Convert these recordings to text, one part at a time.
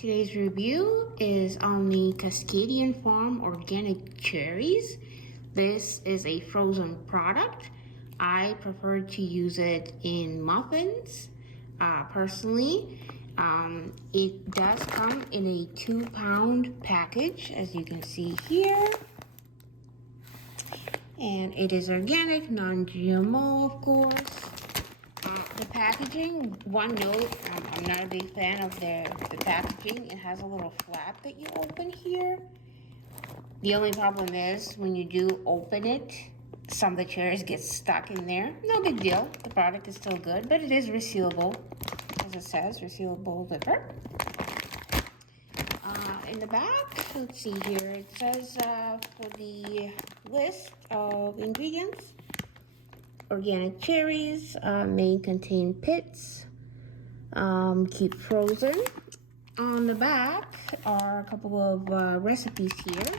Today's review is on the Cascadian Farm Organic Cherries. This is a frozen product. I prefer to use it in muffins. Personally, it does come in a 2-pound package, as you can see here. And it is organic, non-GMO, of course. The packaging, one note, I'm not a big fan of the packaging. It has a little flap that you open here. The only problem is when you do open it, some of the cherries get stuck in there. No big deal. The product is still good, but it is resealable, as it says, resealable zipper. In the back, let's see here, it says for the list of ingredients, organic cherries may contain pits, keep frozen. On the back are a couple of recipes here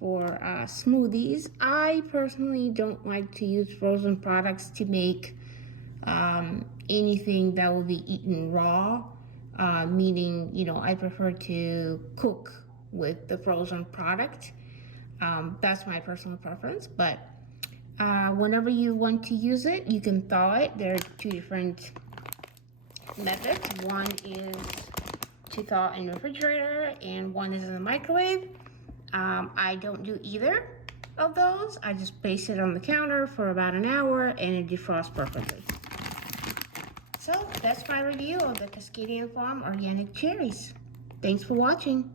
for smoothies. I personally don't like to use frozen products to make anything that will be eaten raw. Meaning, I prefer to cook with the frozen product. That's my personal preference, but whenever you want to use it, you can thaw it. There are two different methods. One is to thaw in the refrigerator, and one is in the microwave. I don't do either of those. I just place it on the counter for about an hour, and it defrosts perfectly. So that's my review of the Cascadian Farm Organic Cherries. Thanks for watching.